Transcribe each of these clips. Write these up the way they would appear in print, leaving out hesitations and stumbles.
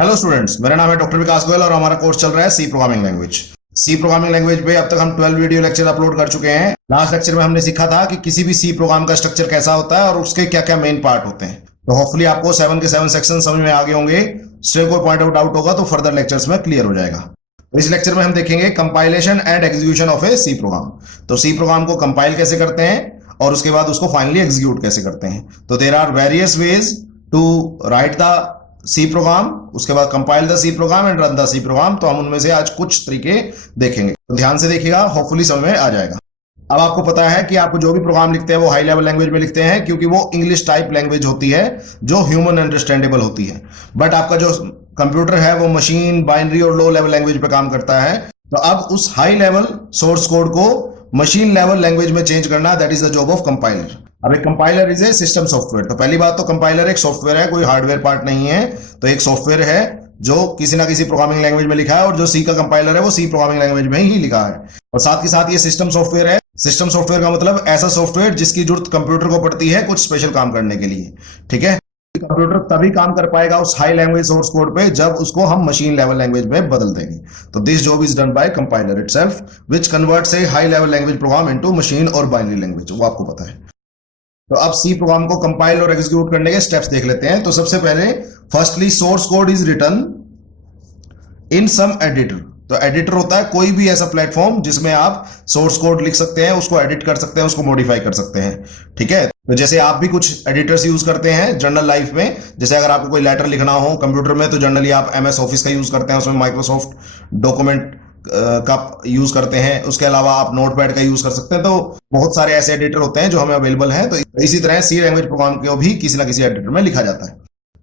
Hello students, मेरा नाम है डॉक्टर विकास गोयल और हमारा कोर्स चल रहा है C programming language. C programming language पे अब तक हम 12 वीडियो लेक्चर अपलोड कर चुके हैं। लास्ट लेक्चर में हमने सीखा था कि किसी भी सी प्रोग्राम का स्ट्रक्चर कैसा होता है और उसके क्या क्या मेन पार्ट होते हैं। तो होपफुली आपको 7 के 7 सेक्शन समझ में आ गए होंगे। स्टिल कोई पॉइंट ऑफ डाउट होगा तो फर्दर लेक्चर्स में क्लियर हो जाएगा। तो इस लेक्चर में हम देखेंगे compilation and execution of a C program. तो सी प्रोग्राम को कंपाइल कैसे करते हैं और उसके बाद उसको फाइनली एग्जीक्यूट कैसे करते हैं। तो there are various ways to write the C program, उसके बाद compile the C program and run the C program. तो हम उनमें से आज कुछ तरीके देखेंगे, तो ध्यान से देखिएगा, होपफुली समझ में आ जाएगा। अब आपको पता है कि आपको जो भी प्रोग्राम लिखते हैं वो हाई लेवल लैंग्वेज में लिखते हैं, क्योंकि वो इंग्लिश टाइप लैंग्वेज होती है जो ह्यूमन अंडरस्टैंडेबल होती है। बट आपका जो कंप्यूटर है वो मशीन, बाइनरी और लो लेवल लैंग्वेज पे काम करता है। तो अब उस हाई लेवल सोर्स कोड को मशीन लेवल लैंग्वेज में चेंज करना, that is the job of compiler. अब एक compiler is a system software. तो पहली बात तो कंपाइलर एक सॉफ्टवेयर है, कोई हार्डवेयर पार्ट नहीं है। तो एक सॉफ्टवेयर है जो किसी ना किसी प्रोग्रामिंग लैंग्वेज में लिखा है, और जो सी का कंपाइलर है वो सी प्रोग्रामिंग लैंग्वेज में ही लिखा है। और साथ के साथ ये सिस्टम सॉफ्टवेयर है। सिस्टम सॉफ्टवेयर का मतलब ऐसा सॉफ्टवेयर जिसकी जरूरत कंप्यूटर को पड़ती है कुछ स्पेशल काम करने के लिए। ठीक है, कंप्यूटर तभी काम कर पाएगा उस हाई लैंग्वेज सोर्स कोड पे जब उसको हम मशीन लेवल लैंग्वेज में बदल देंगे। तो this job is done by compiler itself, which converts a high level language program into machine और बाइनरी लैंग्वेज, वो आपको पता है। तो अब सी प्रोग्राम को कंपाइल और एग्जीक्यूट करने के स्टेप्स देख लेते हैं। तो सबसे पहले firstly source code is written in some editor. Editor एडिटर होता है कोई भी ऐसा प्लेटफॉर्म जिसमें आप सोर्स कोड लिख सकते हैं, उसको एडिट कर सकते हैं, उसको मॉडिफाई कर सकते हैं। ठीक है, तो जैसे आप भी कुछ एडिटर्स यूज करते हैं जनरल लाइफ में। जैसे अगर आपको कोई लेटर लिखना हो कंप्यूटर में तो जनरली आप एमएस ऑफिस का यूज करते हैं, उसमें माइक्रोसॉफ्ट डॉक्यूमेंट का यूज करते हैं। उसके अलावा आप नोटपैड का यूज कर सकते हैं। तो बहुत सारे ऐसे एडिटर होते हैं जो हमें अवेलेबल हैं। तो इसी तरह सी लैंग्वेज प्रोग्राम को भी किसी ना किसी एडिटर में लिखा जाता है।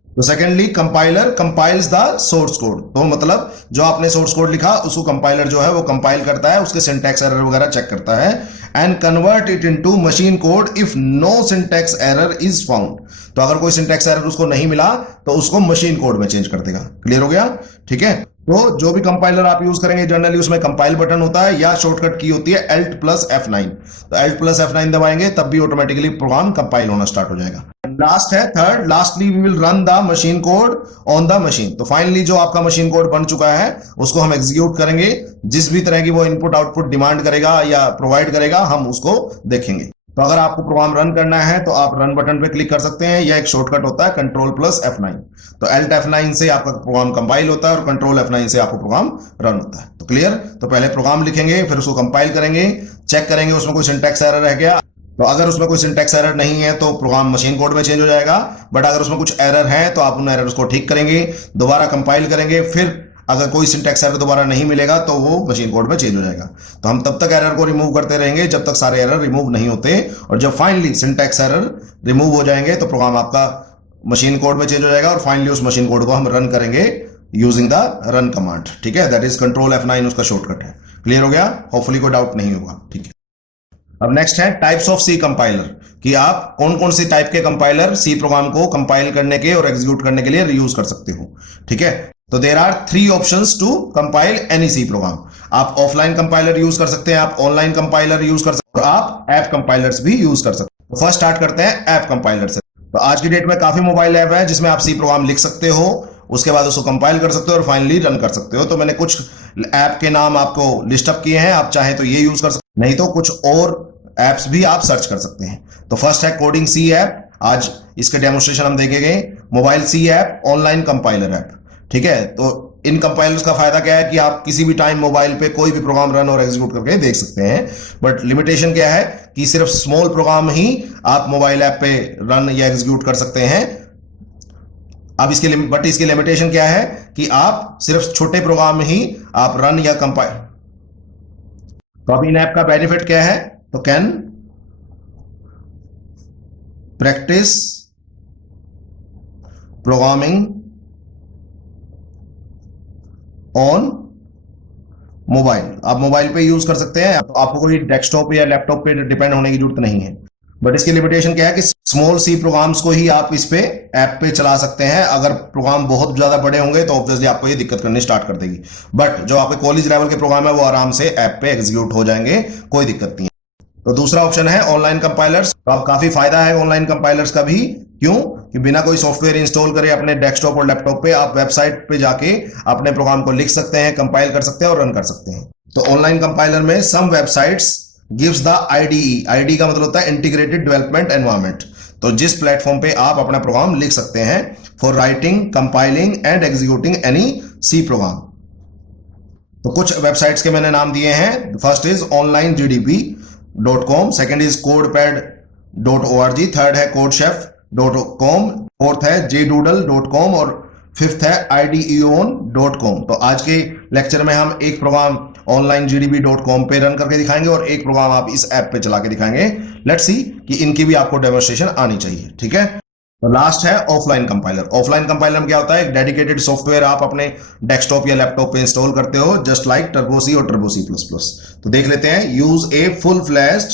तो secondly compiler compiles the source code. तो मतलब जो आपने सोर्स कोड लिखा उसको कंपाइलर जो है वो कंपाइल करता है, उसके सिंटैक्स एरर वगैरह चेक करता है and convert it into machine code if no syntax error is found. तो अगर कोई सिंटैक्स एरर उसको नहीं मिला तो उसको मशीन कोड में चेंज कर देगा। क्लियर हो गया? ठीक है, तो जो भी कंपाइलर आप यूज करेंगे जनरली उसमें कंपाइल बटन होता है या शॉर्टकट की होती है Alt + F9। तो Alt + F9 दबाएंगे तब भी ऑटोमेटिकली प्रोग्राम कंपाइल होना स्टार्ट हो जाएगा। लास्ट है third, lastly we will run the machine code on the machine. तो फाइनली जो आपका मशीन कोड बन चुका है उसको हम एग्जीक्यूट करेंगे। जिस भी तरह की वो इनपुट आउटपुट डिमांड करेगा या प्रोवाइड करेगा हम उसको देखेंगे। तो अगर आपको प्रोग्राम रन करना है तो आप रन बटन पे क्लिक कर सकते हैं, या एक शॉर्टकट होता है Ctrl + F9। तो Alt F9 से आपका प्रोग्राम कंपाइल होता है और Ctrl F9 से आपको प्रोग्राम रन होता है। तो क्लियर? तो पहले प्रोग्राम लिखेंगे, फिर उसको कंपाइल करेंगे, चेक करेंगे उसमें कोई सिंटैक्स एरर है क्या। तो अगर उसमें कोई सिंटैक्स एरर नहीं है तो प्रोग्राम मशीन कोड में चेंज हो जाएगा। बट अगर उसमें कुछ एरर है तो आप उन एरर्स को ठीक करेंगे, दोबारा कंपाइल करेंगे, फिर अगर कोई सिंटैक्स एरर दोबारा नहीं मिलेगा तो वो मशीन कोड में चेंज हो जाएगा। तो हम तब तक एरर को रिमूव करते रहेंगे जब तक सारे एरर रिमूव नहीं होते, और जब फाइनली सिंटैक्स एरर रिमूव हो जाएंगे तो प्रोग्राम आपका मशीन कोड में चेंज हो जाएगा और फाइनली उस मशीन कोड को हम रन करेंगे यूजिंग द रन कमांड। ठीक है, दैट इज Ctrl F9 उसका शॉर्टकट है। क्लियर हो गया? होपफुली कोई डाउट नहीं होगा। ठीक है, अब नेक्स्ट है टाइप्स ऑफ सी कंपाइलर, कि आप कौन कौन सी टाइप के कंपाइलर सी प्रोग्राम को कंपाइल करने के और एग्जीक्यूट करने के लिए यूज कर सकते हो। ठीक है, तो there are 3 options to compile any C program. आप ऑफलाइन कंपाइलर यूज कर सकते हैं, आप ऑनलाइन कंपाइलर यूज कर सकते हैं, और आप ऐप कंपाइलर्स भी यूज कर सकते हैं। तो फर्स्ट स्टार्ट करते हैं ऐप कंपाइलर से। तो आज की डेट में काफी मोबाइल ऐप है जिसमें आप सी प्रोग्राम लिख सकते हो, उसके बाद उसको कंपाइल कर सकते हो और फाइनली रन कर सकते हो। तो मैंने कुछ ऐप के नाम आपको लिस्ट अप किए हैं, आप चाहे तो ये यूज कर सकते, नहीं तो कुछ और एप्स भी आप सर्च कर सकते हैं। तो फर्स्ट है कोडिंग सी ऐप, आज इसके डेमोस्ट्रेशन हम देखेंगे। मोबाइल सी ऐप, ऑनलाइन कंपाइलर ऐप। ठीक है, तो इन कंपाइलर्स का फायदा क्या है कि आप किसी भी टाइम मोबाइल पे कोई भी प्रोग्राम रन और एग्जीक्यूट करके देख सकते हैं। बट लिमिटेशन क्या है कि सिर्फ स्मॉल प्रोग्राम ही आप मोबाइल ऐप पे रन या एग्जीक्यूट कर सकते हैं। अब इसकी लिमिटेशन क्या है कि आप सिर्फ छोटे प्रोग्राम ही आप रन या कंपाइल। तो अब इन ऐप का बेनिफिट क्या है? तो can practice programming on mobile. आप मोबाइल पे यूज कर सकते हैं, तो आपको कोई डेस्कटॉप या लैपटॉप पे डिपेंड होने की जरूरत नहीं है। बट इसकी लिमिटेशन क्या है कि स्मॉल सी प्रोग्राम्स को ही आप इस पे ऐप पे चला सकते हैं। अगर प्रोग्राम बहुत ज्यादा बड़े होंगे तो ऑब्वियसली आपको ये दिक्कत करनी स्टार्ट कर देगी। बट जो आपके कॉलेज लेवल के प्रोग्राम है वो आराम से ऐप पे एग्जीक्यूट हो जाएंगे, कोई दिक्कत नहीं है। तो दूसरा ऑप्शन है ऑनलाइन कंपाइलर्स। तो अब काफी फायदा है ऑनलाइन कंपाइलर्स का भी। क्यों? कि बिना कोई सॉफ्टवेयर इंस्टॉल करे अपने डेस्कटॉप और लैपटॉप पे आप वेबसाइट पे जाके अपने प्रोग्राम को लिख सकते हैं, कंपाइल कर सकते हैं और रन कर सकते हैं। तो ऑनलाइन कंपाइलर में some websites gives the IDE, ID का मतलब होता है इंटीग्रेटेड डेवलपमेंट एनवायरनमेंट। तो जिस प्लेटफॉर्म पे आप अपना प्रोग्राम लिख सकते हैं for writing, compiling and executing any C program. तो कुछ वेबसाइट्स के मैंने नाम दिए हैं। First is onlinegdb.com, second is codepad.org, third है codechef.com, फोर्थ है jdoodle.com और फिफ्थ है ideon.com। तो आज के लेक्चर में हम एक प्रोग्राम onlinegdb.com पे रन करके दिखाएंगे और एक प्रोग्राम आप इस ऐप पे चला के दिखाएंगे। लेट्स सी कि इनकी भी आपको डेमोन्स्ट्रेशन आनी चाहिए, ठीक है। तो लास्ट है ऑफलाइन कंपाइलर। ऑफलाइन कंपाइलर में क्या होता है, एक डेडिकेटेड सॉफ्टवेयर आप अपने डेस्कटॉप या लैपटॉप पे इंस्टॉल करते हो, जस्ट लाइक टर्बो-सी और टर्बो-सी प्लस प्लस। तो देख लेते हैं, use a full flashed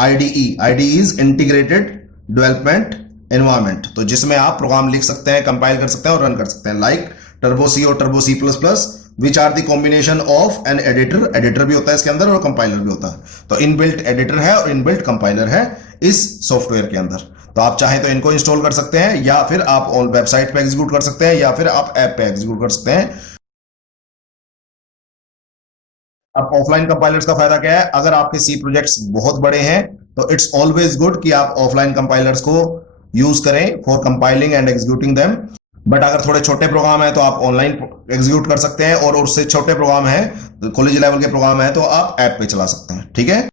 IDE, IDE is integrated development environment, तो जिसमें आप प्रोग्राम लिख सकते हैं, कंपाइल कर सकते हैं और रन कर सकते हैं, लाइक टर्बो-सी और Turbo C plus plus, which are the combination of an editor, editor भी होता है इसके अंदर और कंपाइलर भी होता है। तो इनबिल्ट एडिटर है और इनबिल्ट कंपाइलर है इस सॉफ्टवेयर के अंदर। तो आप चाहें तो इनको इंस्टॉल कर सकते हैं या फिर आप वेबसाइट पे एग्जीक्यूट कर सकते हैं या फिर आप ऐप पे एग्जीक्यूट कर सकते हैं। अब ऑफलाइन कंपाइलर्स का फायदा क्या है, अगर आपके सी प्रोजेक्ट्स बहुत बड़े हैं तो इट्स ऑलवेज गुड कि आप ऑफलाइन कंपाइलर्स को यूज करें for compiling and executing them. But अगर थोड़े छोटे प्रोग्राम है तो आप ऑनलाइन एग्जीक्यूट कर सकते हैं, और उससे छोटे प्रोग्राम है, कॉलेज लेवल के प्रोग्राम है, तो आप ऐप पे चला सकते हैं, ठीक है।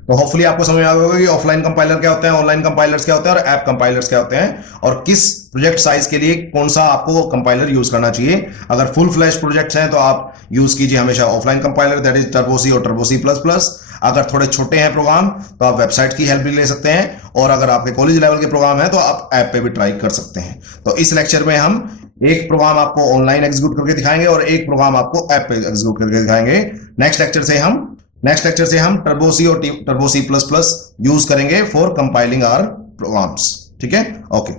तो होपफुली आपको समझ आ गया होगा कि ऑफलाइन कंपाइलर क्या होते हैं, ऑनलाइन कंपाइलर्स क्या होते हैं और ऐप कंपाइलर्स क्या होते हैं, और किस प्रोजेक्ट साइज के लिए कौन सा आपको कंपाइलर यूज करना चाहिए। अगर फुल फ्लैश प्रोजेक्ट्स हैं तो आप यूज कीजिए हमेशा ऑफलाइन कंपाइलर, दैट इज टर्बो-सी और टर्बो-सी प्लस प्लस। अगर थोड़े छोटे हैं प्रोग्राम तो आप वेबसाइट की हेल्प भी ले सकते हैं, और अगर आपके कॉलेज लेवल के प्रोग्राम है तो आप ऐप पे भी ट्राई कर सकते हैं। तो इस लेक्चर में हम एक प्रोग्राम आपको ऑनलाइन एग्जीक्यूट करके दिखाएंगे और एक प्रोग्राम आपको ऐप पे एग्जीक्यूट करके दिखाएंगे। नेक्स्ट लेक्चर से हम टर्बो-सी और टर्बो-सी प्लस प्लस यूज करेंगे फॉर कंपाइलिंग आवर प्रोग्राम्स, ठीक है। ओके,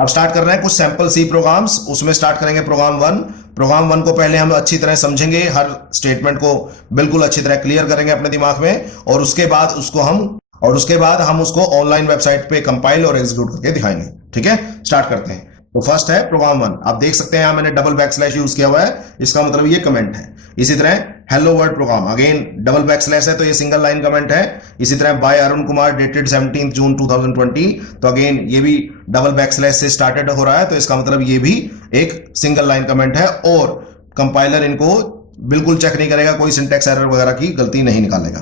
अब स्टार्ट कर रहे हैं कुछ सैंपल सी प्रोग्राम्स। उसमें स्टार्ट करेंगे प्रोग्राम 1। प्रोग्राम 1 को पहले हम अच्छी तरह समझेंगे, हर स्टेटमेंट को बिल्कुल अच्छी तरह क्लियर करेंगे अपने दिमाग में, और उसके बाद हम उसको ऑनलाइन वेबसाइट पे कंपाइल और एग्जीक्यूट करके दिखाएंगे, ठीक है। स्टार्ट करते हैं। तो फर्स्ट है प्रोग्राम 1। आप देख सकते हैं यहां मैंने डबल बैकस्लैश यूज किया हुआ है, इसका मतलब ये कमेंट है। इसी तरह hello world programme, again double backslash है तो ये सिंगल लाइन कमेंट है। इसी तरह bye Arun Kumar dated 17 June 2020, तो अगेन ये भी डबल बैकस्लैश से स्टार्टेड हो रहा है, तो इसका मतलब ये भी एक सिंगल लाइन कमेंट है, और कंपाइलर इनको बिल्कुल चेक नहीं करेगा, कोई सिंटैक्स एरर वगैरह की गलती नहीं निकालेगा।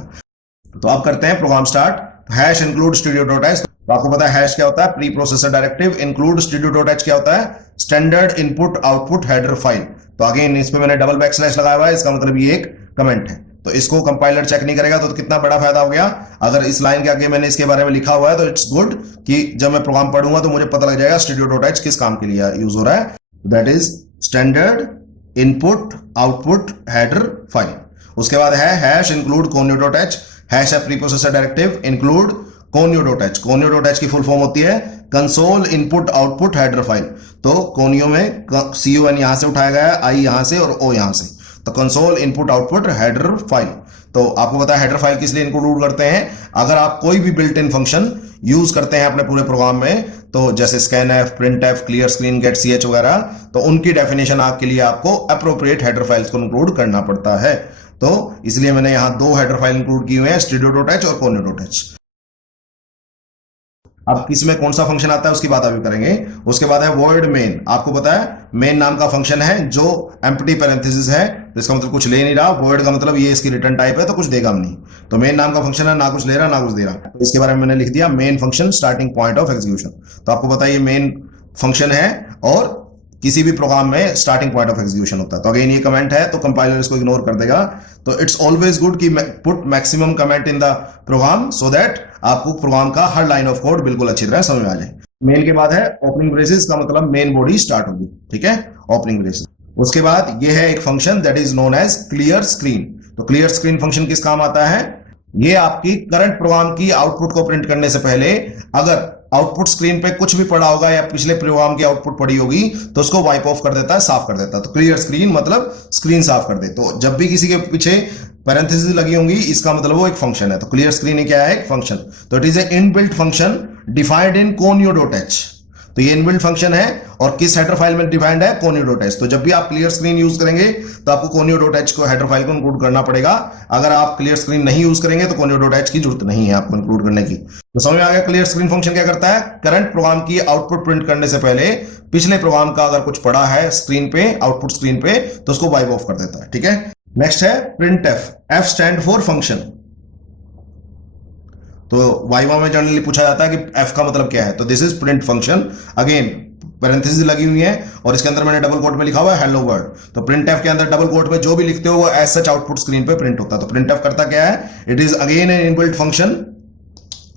तो अब करते हैं प्रोग्राम स्टार्ट। हैश इंक्लूड स्टूडियो.h, तो आपको पता है हैश क्या होता है, प्री प्रोसेसर डायरेक्टिव। इंक्लूड स्टूडियो.h क्या होता है, standard input output header file. तो अगेन इस पे मैंने डबल बैकस्लैश लगाया हुआ है, इसका मतलब ये एक कमेंट है, तो इसको कंपाइलर चेक नहीं करेगा। तो कितना बड़ा फायदा हो गया, अगर इस लाइन के आगे मैंने इसके बारे में लिखा हुआ है तो इट्स गुड कि जब मैं प्रोग्राम पढ़ूंगा तो मुझे पता लग जाएगा स्टूडियो.h किस काम के लिए यूज हो रहा है। That is standard input output header file. उसके बाद है हैश इंक्लूड conio.h, हैश है pre processor directive, include conio.h। conio.h की फुल फॉर्म होती है console input output header file. तो conio में con यहां से उठाया गया है, i यहां से और o यहां से, तो console input output header file. तो आपको पता है हेडर फाइल किस लिए इंक्लूड करते हैं, अगर आप कोई भी बिल्ट इन फंक्शन यूज करते हैं अपने पूरे प्रोग्राम में, तो जैसे scanf, printf, clear screen, getch वगैरह, तो उनकी डेफिनेशन के लिए आपको अप्रोप्रिएट हेडर फाइल्स को इंक्लूड करना पड़ता है। तो इसलिए मैंने यहां दो हेडर फाइल इंक्लूड किए हुए हैं, studio.h और conio.h। अब किसमें कौन सा फंक्शन आता है उसकी बात अभी करेंगे। उसके बाद है वर्ड मेन। आपको पता है मेन नाम का फंक्शन है जो एम्प्टी पैरेंथेसिस है, तो इसका मतलब कुछ ले नहीं रहा। वर्ड का मतलब ये इसकी रिटर्न टाइप है, तो कुछ देगा नहीं। तो मेन नाम का फंक्शन है, ना कुछ ले रहा ना कुछ दे रहा। तो इसके बारे में मैंने लिख दिया main function starting point of execution. तो आपको पता है ये मेन फंक्शन है और किसी भी प्रोग्राम में स्टार्टिंग पॉइंट ऑफ एग्जीक्यूशन होता है। तो अगेन ये कमेंट है तो कंपाइलर इसको इग्नोर कर देगा। तो इट्स ऑलवेज गुड कि put maximum comment in the program so that आपको प्रोग्राम का हर लाइन ऑफ कोड बिल्कुल अच्छी तरह समझ में आ जाए। मेन के बाद है ओपनिंग ब्रेसेस, का मतलब मेन बॉडी स्टार्ट होगी, ठीक है, ओपनिंग ब्रेसेस। उसके बाद ये है एक function that is known as clear screen. तो क्लियर स्क्रीन फंक्शन किस काम आता है, ये आपकी करंट प्रोग्राम की आउटपुट को प्रिंट करने से पहले अगर आउटपुट स्क्रीन पे कुछ भी पड़ा होगा या पिछले प्रोग्राम की आउटपुट पड़ी होगी तो उसको वाइप ऑफ कर देता है, साफ कर देता है। तो क्लियर स्क्रीन मतलब स्क्रीन साफ कर दे। तो जब भी किसी के पीछे पैरेंथेसिस लगी होंगी इसका मतलब वो एक फंक्शन है। तो क्लियर स्क्रीन क्या है, एक फंक्शन। तो it is a inbuilt function defined in conio.h। तो ये इनबिल्ट फंक्शन है और किस हेडर फाइल में डिफाइंड है, conio.h। तो जब भी आप क्लियर स्क्रीन यूज करेंगे तो आपको conio.h को हेडर फाइल को इंक्लूड करना पड़ेगा। अगर आप क्लियर स्क्रीन नहीं यूज करेंगे तो conio.h की जरूरत नहीं है आपको इंक्लूड करने की। तो समझ में आ गया क्लियर स्क्रीन फंक्शन क्या करता है, करंट प्रोग्राम की आउटपुट प्रिंट करने से पहले पिछले प्रोग्राम का अगर कुछ पड़ा है स्क्रीन पे, आउटपुट स्क्रीन पे, तो उसको वाइप ऑफ कर देता है। ठीक है, नेक्स्ट है printf। f stand for function. तो वाइवा में जनरली पूछा जाता है कि f का मतलब क्या है, तो this is print function. Again parenthesis लगी हुई है और इसके अंदर मैंने डबल कोट में लिखा हुआ है हेलो वर्ल्ड। तो printf के अंदर डबल कोट में जो भी लिखते हो वो एज सच आउटपुट स्क्रीन पे प्रिंट होता है। तो printf करता क्या है, it is again an inbuilt function,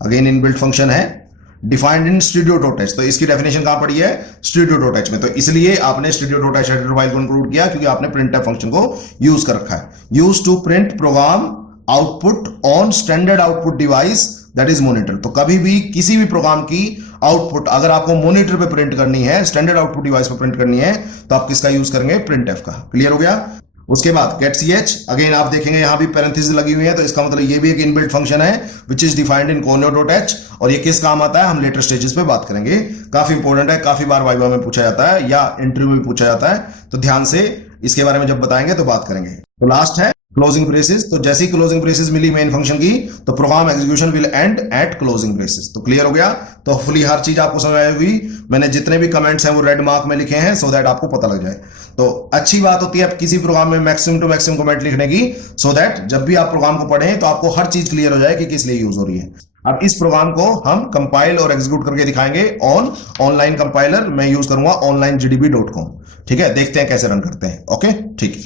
again inbuilt function है डिफाइंड इन studio.h। तो इसकी डेफिनेशन कहां पड़ी है, studio.h में। तो इसलिए आपने studio.h हेडर फाइल को इंक्लूड किया क्योंकि आपने printf फंक्शन को यूज कर रखा है। Use to print program output on standard output device that is monitor. तो कभी भी किसी भी प्रोग्राम की आउटपुट अगर आपको मॉनिटर पे प्रिंट करनी है, स्टैंडर्ड आउटपुट डिवाइस पे प्रिंट करनी है, तो आप किसका यूज करेंगे, printf का। क्लियर हो गया। उसके बाद getch, अगेन आप देखेंगे यहां भी पैरेंथेसिस लगी हुई है, तो इसका मतलब ये भी एक इनबिल्ट फंक्शन है which is defined in conio.h। और ये किस काम आता है हम लेटर स्टेजेस पे बात करेंगे। काफी इंपॉर्टेंट है, काफी बार वाइवा में पूछा जाता है या इंटरव्यू में पूछा जाता है, तो ध्यान से इसके बारे में जब बताएंगे तो बात करेंगे। तो लास्ट है क्लोजिंग ब्रेसेस। तो जैसे ही क्लोजिंग ब्रेसेस मिली मेन फंक्शन की तो program execution will end at closing braces. तो क्लियर हो गया। तो होपफुली हर चीज आपको समझ आई होगी। मैंने जितने भी कमेंट्स हैं वो रेड मार्क में लिखे हैं सो दैट आपको पता लग जाए। तो अच्छी बात होती है किसी प्रोग्राम में मैक्सिमम टू मैक्सिमम कमेंट लिखने की, सो दैट जब भी आप प्रोग्राम को पढ़ें तो आपको हर चीज क्लियर हो जाए कि किस लिए यूज हो रही है। अब इस प्रोग्राम को हम कंपाइल और एग्जीक्यूट करके दिखाएंगे ऑनलाइन कंपाइलर। मैं यूज करूंगा onlinegdb.com। ठीक है, देखते हैं कैसे रन करते हैं। ओके, ठीक है।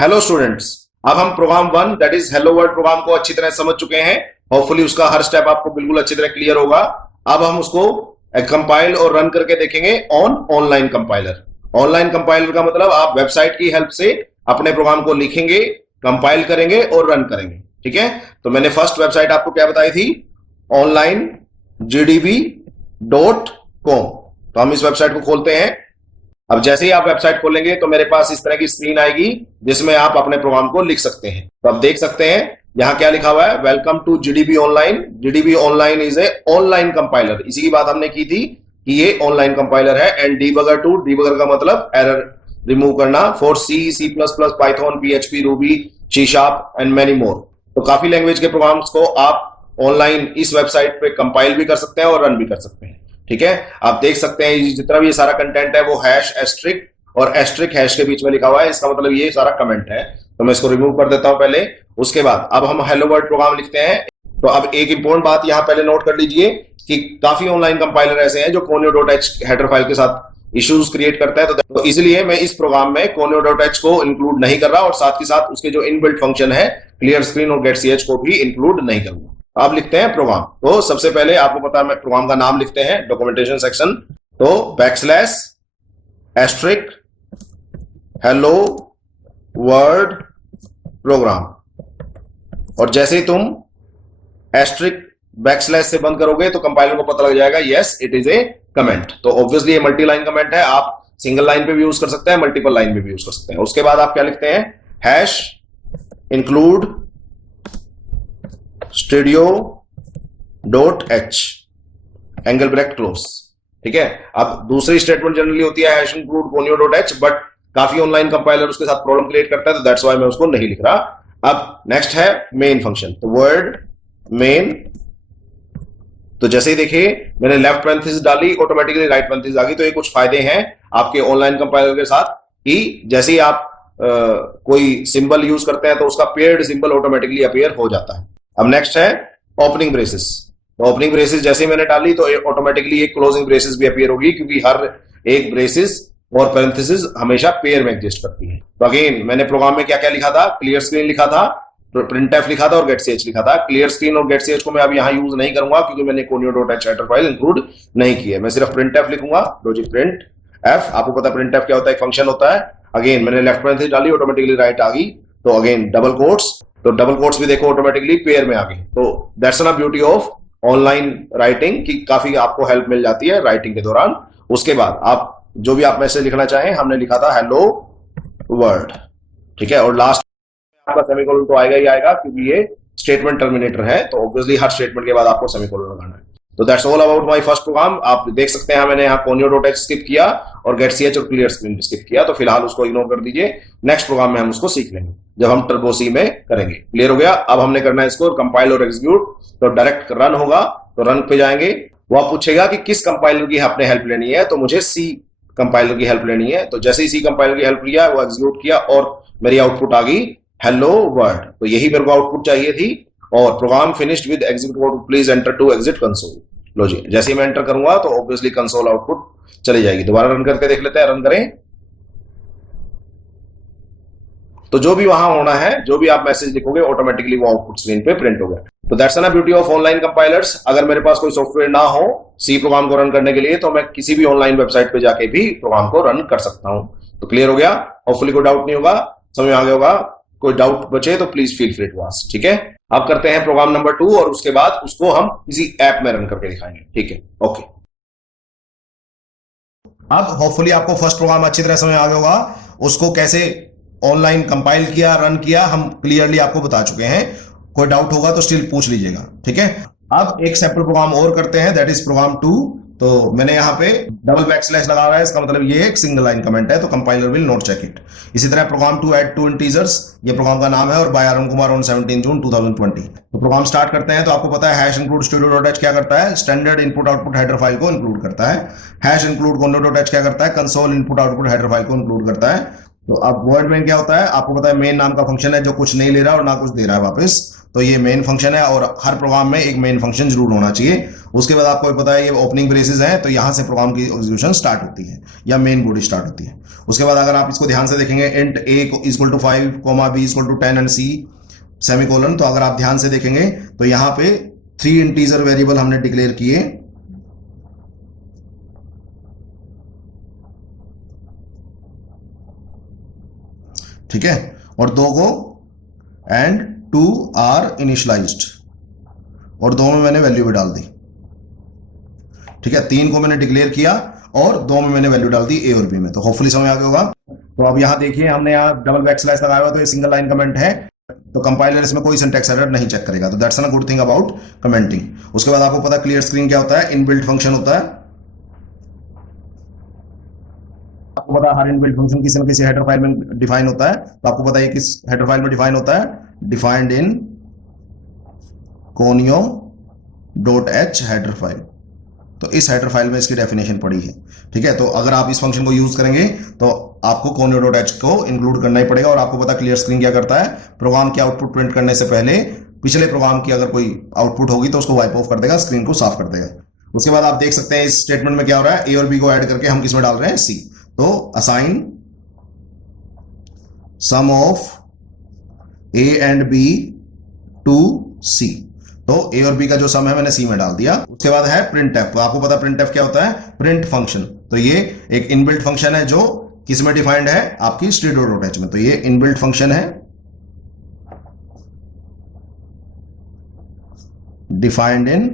हेलो स्टूडेंट्स, अब हम program 1 that is hello world program को अच्छी तरह समझ चुके हैं। होपफुली उसका हर स्टेप आपको बिल्कुल अच्छी तरह क्लियर होगा। अब हम उसको कंपाइल और रन करके देखेंगे ऑनलाइन कंपाइलर। ऑनलाइन कंपाइलर का मतलब आप वेबसाइट की हेल्प से अपने प्रोग्राम को लिखेंगे, कंपाइल करेंगे और रन करेंगे। ठीक है, तो मैंने फर्स्ट वेबसाइट आपको क्या बताई थी, onlinegdb.com। तो हम इस वेबसाइट को खोलते हैं। अब जैसे ही आप वेबसाइट खोलेंगे तो मेरे पास इस तरह की स्क्रीन आएगी जिसमें आप अपने प्रोग्राम को लिख सकते हैं। तो आप देख सकते हैं यहां क्या लिखा हुआ है, welcome to GDB online. GDB online is a online compiler. इसी की बात हमने की थी कि ये ऑनलाइन कंपाइलर है। एंड डीबगर टू, डीबगर का मतलब एरर रिमूव करना, for C, C plus plus, Python, PHP, Ruby, C sharp and many more. तो काफी लैंग्वेज के प्रोग्राम्स को आप ऑनलाइन इस वेबसाइट पे कंपाइल भी कर सकते हैं और रन भी कर सकते हैं। ठीक है, आप देख सकते हैं जितना भी ये सारा कंटेंट है वो हैश, एस्ट्रिक और एस्ट्रिक हैश के बीच में लिखा हुआ है। इसका मतलब ये सारा कमेंट है। तो मैं इसको रिमूव कर देता हूं पहले। उसके बाद अब हम हेलो वर्ल्ड प्रोग्राम लिखते हैं। तो अब एक इंपॉर्टेंट बात यहां पहले नोट कर लीजिए कि काफी ऑनलाइन कंपाइलर ऐसे हैं जो conio.h हेडर फाइल के साथ इश्यूज क्रिएट करता है। तो इसलिए मैं इस प्रोग्राम में conio.h को इंक्लूड नहीं कर रहा और साथ ही साथ उसके जो इनबिल्ट फंक्शन है क्लियर स्क्रीन और getch को भी इंक्लूड नहीं करूंगा। आप लिखते हैं प्रोग्राम। तो सबसे पहले आपको पता है मैं प्रोग्राम का नाम लिखते हैं, डॉक्यूमेंटेशन सेक्शन। तो backslash asterisk hello world program. और जैसे ही तुम एस्ट्रिक बैकस्लैश से बंद करोगे तो कंपाइलर को पता लग जाएगा yes it is a comment. तो ऑब्वियसली ये मल्टी लाइन कमेंट है। आप सिंगल लाइन पे भी यूज कर सकते हैं, मल्टीपल लाइन पे भी यूज कर सकते हैं। उसके बाद आप क्या लिखते हैं, hash include studio.h angle bracket close. ठीक है, अब दूसरी स्टेटमेंट जनरली होती है हैश इंक्लूड conio.h, बट काफी ऑनलाइन कंपाइलर उसके साथ प्रॉब्लम क्रिएट करता है, तो दैट्स व्हाई मैं उसको नहीं लिख रहा। अब नेक्स्ट है मेन फंक्शन। तो वर्ड मेन। तो जैसे ही देखिए मैंने लेफ्ट पैरेंथेसिस डाली, ऑटोमेटिकली राइट पैरेंथेसिस आ गई। तो ये कुछ फायदे हैं आपके ऑनलाइन कंपाइलर के साथ कि जैसे ही आप कोई सिंबल यूज करते हैं तो उसका पेयर्ड सिंबल ऑटोमेटिकली अपीयर हो जाता है। अब नेक्स्ट है ओपनिंग ब्रेसेस। तो ओपनिंग ब्रेसेस जैसे ही मैंने डाली तो ऑटोमेटिकली एक क्लोजिंग ब्रेसेस भी अपीयर होगी क्योंकि हर एक ब्रेसेस और पैरेंथेसिस हमेशा पेयर में एग्जिस्ट करती है। तो अगेन मैंने प्रोग्राम में क्या क्या लिखा था, क्लियर स्क्रीन लिखा था, printf लिखा था और getch लिखा था। क्लियर स्क्रीन और getch को मैं अब यहां यूज नहीं करूंगा क्योंकि मैंने conio.h हेडर फाइल इंक्लूड नहीं की है। मैं सिर्फ printf लिखूंगा, लॉजिक प्रिंट एफ। आपको पता है printf क्या होता है, एक फंक्शन होता है। अगेन मैंने लेफ्ट पैरेंथेसिस डाली, ऑटोमेटिकली राइट आ गई। तो अगेन डबल कोट्स, तो डबल कोट्स भी देखो ऑटोमेटिकली पेयर में आ गई। तो that's a beauty of online writing कि काफी आपको हेल्प मिल जाती है राइटिंग के दौरान। उसके बाद आप जो भी आप मैसेज लिखना चाहें, हमने लिखा था हेलो वर्ल्ड। ठीक है, और लास्ट आपका सेमीकोलन तो आएगा ही आएगा क्योंकि ये स्टेटमेंट टर्मिनेटर है। तो ऑब्वियसली हर स्टेटमेंट के बाद आपको सेमीकोलन लगाना है। तो that's all about my first program. आप देख सकते हैं मैंने यहाँ conio.h स्किप किया और getch और क्लियर स्क्रीन स्किप किया, तो फिलहाल उसको इग्नोर कर दीजिए। नेक्स्ट प्रोग्राम में हम उसको सीख लेंगे जब हम टर्बो सी में करेंगे। क्लियर हो गया? अब हमने करना है इसको कंपाइल और एग्जीक्यूट। तो डायरेक्ट रन होगा, तो रन पे जाएंगे। वो आप पूछेगा कि किस कंपाइलर की आपने हेल्प लेनी है, तो मुझे सी कंपाइलर की हेल्प लेनी है। तो जैसे ही सी कंपाइलर की हेल्प लिया, वो एग्जीक्यूट किया और मेरी आउटपुट आ गई हेलो वर्ल्ड। तो यही मेरे को आउटपुट चाहिए थी। और program finished with execute, please enter to exit console. लो जी, जैसे ही मैं एंटर करूंगा तो ऑब्वियसली कंसोल आउटपुट चली जाएगी। दोबारा रन करके देख लेते हैं, रन करें। तो जो भी वहां होना है, जो भी आप मैसेज लिखोगे, ऑटोमेटिकली वो आउटपुट स्क्रीन पे प्रिंट हो गया। तो दैट्स ना ब्यूटी ऑफ ऑनलाइन कंपाइलर्स। अगर मेरे पास कोई सॉफ्टवेयर ना हो सी प्रोग्राम को रन करने के लिए, तो मैं किसी भी ऑनलाइन वेबसाइट पे जाके भी प्रोग्राम को रन कर सकता हूं। तो क्लियर हो गया? होपफुली कोई डाउट नहीं होगा, समझ में आ गया होगा। कोई डाउट बचे तो please feel free to ask. ठीक है, अब करते हैं प्रोग्राम नंबर 2 और उसके बाद उसको हम किसी ऐप में रन करके दिखाएंगे। ठीक है, ओके। अब होपफुली आपको फर्स्ट प्रोग्राम अच्छी तरह समझ आ गया होगा। उसको कैसे ऑनलाइन कंपाइल किया, रन किया, हम क्लियरली आपको बता चुके हैं। कोई डाउट होगा तो स्टिल पूछ लीजिएगा। ठीक है, अब एक सैंपल प्रोग्राम और करते हैं, दैट इज प्रोग्राम 2। तो मैंने यहाँ पे डबल बैकस्लैश लगा रहा है, इसका मतलब ये एक सिंगल लाइन कमेंट है, तो compiler will not check it. इसी तरह प्रोग्राम 2 ऐड 2 इंटीजर्स, ये प्रोग्राम का नाम है और by Arun Kumar on 17 June 2020। तो प्रोग्राम स्टार्ट करते हैं। तो आपको पता है हैश इंक्लूड studio.h क्या करता है, standard input output header file को इंक्लूड करता है। हैश इंक्लूड conio.h क्या करता है, console input output header file को इंक्लूड करता है। तो अब वर्ड मेन क्या होता है, आपको पता है मेन नाम का फंक्शन है जो कुछ नहीं ले रहा और ना कुछ दे रहा है वापस। तो ये मेन फंक्शन है और हर प्रोग्राम में एक मेन फंक्शन जरूर होना चाहिए। उसके बाद आपको पता है ये ओपनिंग ब्रेसेस हैं, तो यहां से प्रोग्राम की एग्जीक्यूशन स्टार्ट होती है या मेन बॉडी स्टार्ट होती है। उसके बाद अगर आप इसको ध्यान से देखेंगे, int a equal to 5, b equal to 10 and c semicolon. तो अगर आप ध्यान से देखेंगे तो यहां पे 3 इंटीजर वेरिएबल हमने डिक्लेयर किए। ठीक है, और 2 को एंड 2 आर इनिशियलाइज्ड, और 2 में मैंने वैल्यू भी डाल दी। ठीक है, 3 को मैंने डिक्लेयर किया और 2 में मैंने वैल्यू डाल दी ए और बी में। तो होपफुली समझ आ गया होगा। तो अब यहां देखिए हमने यहाँ डबल बैकस्लैश लगाया हुआ, तो ये सिंगल लाइन कमेंट है, तो कंपाइलर इसमें कोई सिंटैक्स एरर नहीं चेक करेगा। तो that's a good thing about commenting. उसके बाद आपको पता क्लियर स्क्रीन क्या होता है, इनबिल्ट फंक्शन होता है। आपको पता हर इनबिल्ट फंक्शन किसी न किसी हेडर फाइल में डिफाइन होता है। तो आपको पता है किस हेडर फाइल में डिफाइन होता है, defined in conio.h header file. तो इस हेडर फाइल में इसकी डेफिनेशन पड़ी है। ठीक है, तो अगर आप इस फंक्शन को यूज करेंगे तो आपको conio.h को इंक्लूड करना ही पड़ेगा। और आपको पता क्लियर स्क्रीन क्या करता है, प्रोग्राम की आउटपुट प्रिंट करने से पहले पिछले प्रोग्राम की अगर कोई आउटपुट होगी तो उसको वाइप ऑफ कर देगा, स्क्रीन को साफ कर देगा। उसके बाद आप देख सकते हैं इस स्टेटमेंट में क्या हो रहा है, ए और बी को ऐड करके हम किसमें डाल रहे हैं, सी। तो assign sum of A and B to C. तो ए और बी का जो सम है मैंने सी में डाल दिया। उसके बाद है प्रिंट एफ। तो आपको पता प्रिंट एफ क्या होता है, प्रिंट फंक्शन। तो ये एक इनबिल्ट फंक्शन है जो किस में डिफाइंड है, आपकी studio.h में। तो ये इनबिल्ट फंक्शन है defined in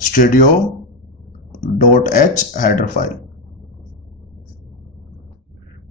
studio.h header file.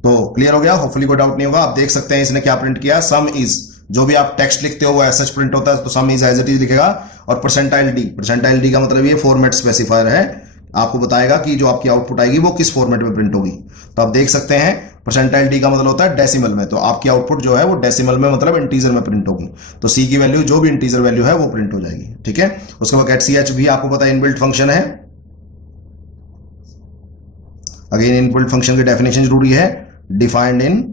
तो क्लियर हो गया, होपफुली कोई डाउट नहीं होगा। आप देख सकते हैं इसने क्या प्रिंट किया, सम इज। जो भी आप टेक्स्ट लिखते हो वो एज सच प्रिंट होता है, तो sum is as it is लिखेगा। और परसेंटाइल डी, परसेंटाइल डी का मतलब ये फॉर्मेट स्पेसिफायर है, आपको बताएगा कि जो आपकी आउटपुट आएगी वो किस फॉर्मेट में प्रिंट होगी। तो आप देख सकते हैं परसेंटाइल डी का मतलब होता है डेसिमल में, तो आपकी आउटपुट जो है वो डेसिमल में मतलब इंटीजर में प्रिंट होगी। तो सी की वैल्यू जो भी इंटीजर वैल्यू है वो प्रिंट हो जाएगी। ठीक है, उसके बाद getch भी आपको पता है इनबिल्ट फंक्शन है। अगेन इनबिल्ट फंक्शन की डेफिनेशन जरूरी है, defined in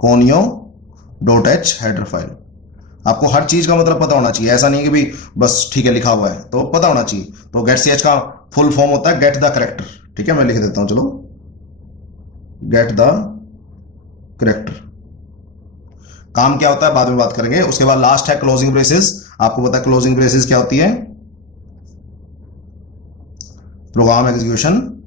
conio.h header file. आपको हर चीज का मतलब पता होना चाहिए, ऐसा नहीं कि भी बस ठीक है लिखा हुआ है, तो पता होना चाहिए। तो getch का फुल फॉर्म होता है गेट द करेक्टर। ठीक है, मैं लिख देता हूं, चलो, गेट द करेक्टर। काम क्या होता है बाद में बात करेंगे। उसके बाद लास्ट है क्लोजिंग ब्रेसेस। आपको पता है क्लोजिंग ब्रेसेस क्या होती है, प्रोग्राम एग्जीक्यूशन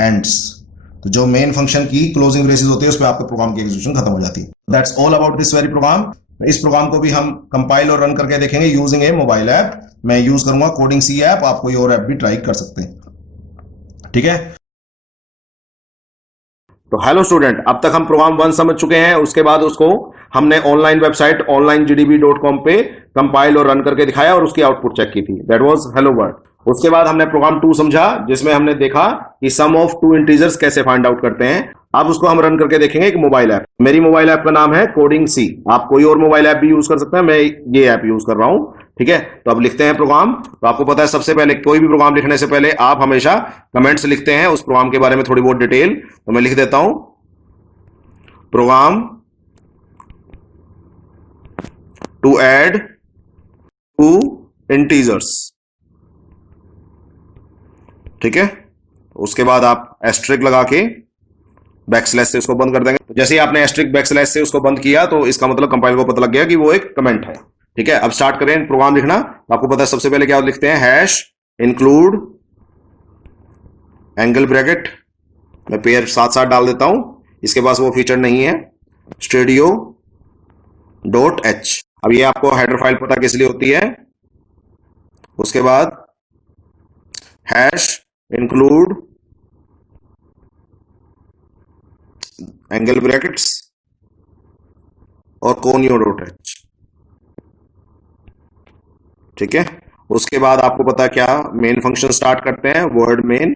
एंड्स। तो जो मेन फंक्शन की क्लोजिंग ब्रेसेस होती है उस पर आपके प्रोग्राम की एग्जीक्यूशन खत्म हो जाती है। That's all about this very program. इस प्रोग्राम को भी हम कंपाइल और रन करके देखेंगे यूजिंग ए मोबाइल ऐप। मैं यूज करूंगा कोडिंग सी ऐप, आप कोई और ऐप भी ट्राई कर सकते हैं। ठीक है, तो हेलो स्टूडेंट, अब तक हम प्रोग्राम 1 समझ चुके हैं। उसके बाद उसको हमने ऑनलाइन वेबसाइट onlinegdb.com पे कंपाइल और रन करके दिखाया और उसकी आउटपुट चेक की थी, दैट वाज हेलो वर्ल्ड। उसके बाद हमने प्रोग्राम 2 समझा जिसमें हमने देखा कि सम ऑफ टू इंटीजर्स कैसे फाइंड आउट करते हैं। अब उसको हम रन करके देखेंगे एक मोबाइल ऐप। मेरी मोबाइल ऐप का नाम है कोडिंग सी, आप कोई और मोबाइल ऐप भी यूज कर सकते हैं, मैं ये ऐप यूज कर रहा हूं, ठीक है। तो अब लिखते हैं प्रोग्राम। तो आपको पता है सबसे पहले कोई भी प्रोग्राम लिखने से पहले आप हमेशा कमेंट्स लिखते हैं उस प्रोग्राम के बारे में थोड़ी बहुत डिटेल। तो मैं लिख देता हूं program to add two integers, ठीक है। उसके बाद आप एस्ट्रिक लगा के बैकस्लैश से उसको बंद कर देंगे। तो जैसे ही आपने एस्ट्रिक बैकस्लैश से उसको बंद किया तो इसका मतलब कंपाइलर को पता लग गया कि वो एक कमेंट है, ठीक है। अब स्टार्ट करें प्रोग्राम लिखना। आपको पता है सबसे पहले क्या लिखते हैं, हैश इंक्लूड एंगल ब्रैकेट, मैं पेयर साथ साथ डाल देता हूं, इसके पास वो फीचर नहीं है, studio.h। अब ये आपको हेडर फाइल पता किस लिए होती है। उसके बाद हैश इंक्लूड एंगल ब्रैकेट्स और conio.h, ठीक है। उसके बाद आपको पता है क्या मेन फंक्शन स्टार्ट करते हैं, word main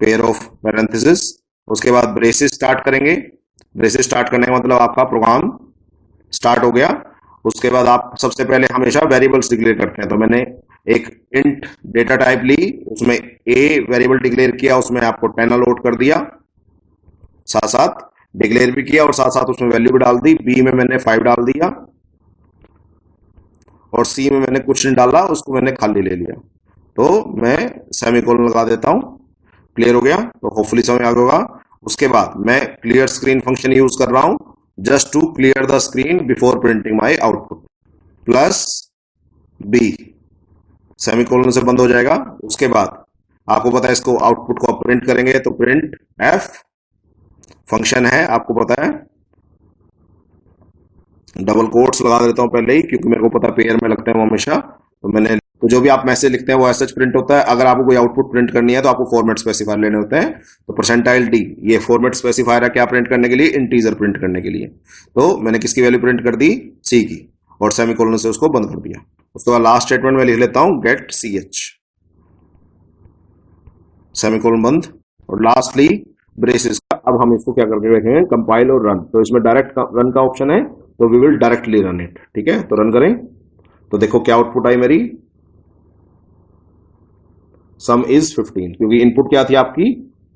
pair of parenthesis. उसके बाद ब्रेसेस स्टार्ट करेंगे, ब्रेसेस स्टार्ट करने का मतलब आपका प्रोग्राम स्टार्ट हो गया। उसके बाद आप सबसे पहले हमेशा वेरिएबल्स डिक्लेयर करते हैं। तो मैंने एक इंट डेटा टाइप ली, उसमें ए वेरिएबल डिक्लेयर किया, उसमें आपको 10 अलॉट कर दिया, साथ साथ डिक्लेयर भी किया और साथ साथ उसमें वैल्यू भी डाल दी। बी में मैंने 5 डाल दिया और सी में मैंने कुछ नहीं डाला, उसको मैंने खाली ले लिया। तो मैं सेमीकोलन लगा देता हूं। क्लियर हो गया, तो होपफुली समझ आ गया होगा। उसके बाद मैं क्लियर स्क्रीन फंक्शन यूज कर रहा हूं just to clear the screen before printing my output, plus b semicolon से बंद हो जाएगा। उसके बाद आपको पता है इसको आउटपुट को प्रिंट करेंगे तो प्रिंट एफ फंक्शन है, आपको पता है डबल कोट्स लगा देता हूं पहले ही क्योंकि मेरे को पता पेयर में लगते हैं वो हमेशा। तो मैंने तो जो भी आप मैसेज लिखते हैं वो ऐसा प्रिंट होता है। अगर आपको कोई आउटपुट प्रिंट करनी है तो आपको फॉर्मेट स्पेसिफायर लेने होते हैं। तो %d ये फॉर्मेट स्पेसिफायर है क्या प्रिंट करने के लिए, इंटीजर प्रिंट करने के लिए। तो मैंने किसकी वैल्यू प्रिंट कर दी, सी की, और सेमीकोलन से उसको बंद कर दिया। उसके बाद लास्ट स्टेटमेंट में लिख लेता हूं गेट ch, सेमीकोलन बंद, और लास्टली ब्रेसेस का। अब हम इसको क्या करके देखेंगे, कंपाइल और रन। तो इसमें डायरेक्ट रन का ऑप्शन है, तो we will directly run it, ठीक है। तो रन करें तो देखो क्या आउटपुट आई मेरी, सम इज 15, क्योंकि इनपुट क्या थी आपकी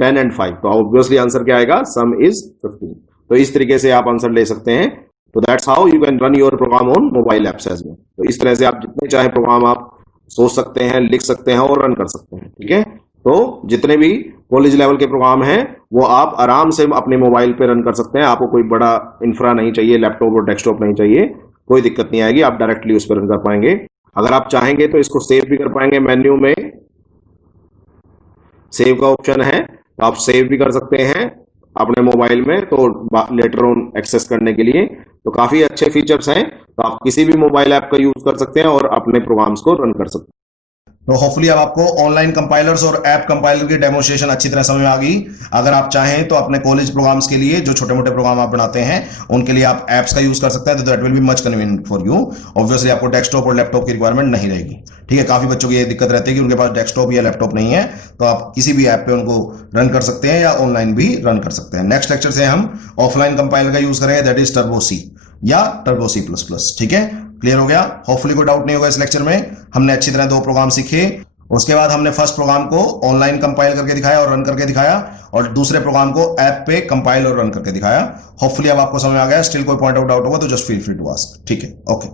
10 और 5, तो ऑब्वियसली आंसर क्या आएगा, सम इज 15। तो इस तरीके से आप आंसर ले सकते हैं। तो that's how you can run your program on mobile apps as well. तो इस तरह से आप जितने चाहे प्रोग्राम आप सोच सकते हैं, लिख सकते हैं और रन कर सकते हैं, ठीक है। तो जितने भी कॉलेज लेवल के प्रोग्राम हैं वो आप आराम से अपने मोबाइल पे रन कर सकते हैं। आपको कोई बड़ा इंफ्रा नहीं चाहिए, लैपटॉप और डेस्कटॉप नहीं चाहिए, कोई दिक्कत नहीं आएगी, आप डायरेक्टली उस पर रन कर पाएंगे। अगर आप चाहेंगे तो इसको सेव भी कर पाएंगे, मेन्यू में सेव का ऑप्शन है, तो आप सेव भी कर सकते हैं अपने मोबाइल में, तो लेटर ऑन एक्सेस करने के लिए। तो काफी अच्छे फीचर्स हैं, तो आप किसी भी मोबाइल ऐप का यूज कर सकते हैं और अपने प्रोग्राम्स को रन कर सकते हैं। तो होपफुली अब आपको ऑनलाइन कंपाइलर्स और ऐप कंपाइलर की डेमोन्स्ट्रेशन अच्छी तरह समझ में आ गई। अगर आप चाहें तो अपने कॉलेज प्रोग्राम्स के लिए जो छोटे मोटे प्रोग्राम आप बनाते हैं उनके लिए आप ऐप्स का यूज कर सकते हैं, तो that will be much convenient for you. Obviously आपको डेस्कटॉप और लैपटॉप की रिक्वायरमेंट नहीं रहेगी, ठीक है। काफी बच्चों की ये दिक्कत रहती है कि उनके पास डेस्कटॉप या लैपटॉप नहीं है, तो आप किसी भी ऐप पे उनको रन कर सकते हैं या ऑनलाइन भी रन कर सकते हैं। नेक्स्ट लेक्चर से हम ऑफलाइन कंपाइलर का यूज करेंगे, दैट इज टर्बो सी या टर्बो C++, ठीक है। क्लियर हो गया, होपफुली कोई डाउट नहीं होगा इस लेक्चर में। हमने अच्छी तरह 2 प्रोग्राम सीखे। उसके बाद हमने फर्स्ट प्रोग्राम को ऑनलाइन कंपाइल करके दिखाया और रन करके दिखाया, और दूसरे प्रोग्राम को ऐप पे कंपाइल और रन करके दिखाया। होपफुली अब आपको समझ आ गया। स्टिल कोई पॉइंट आउट डाउट होगा तो just feel free to ask, ठीक है। ओके।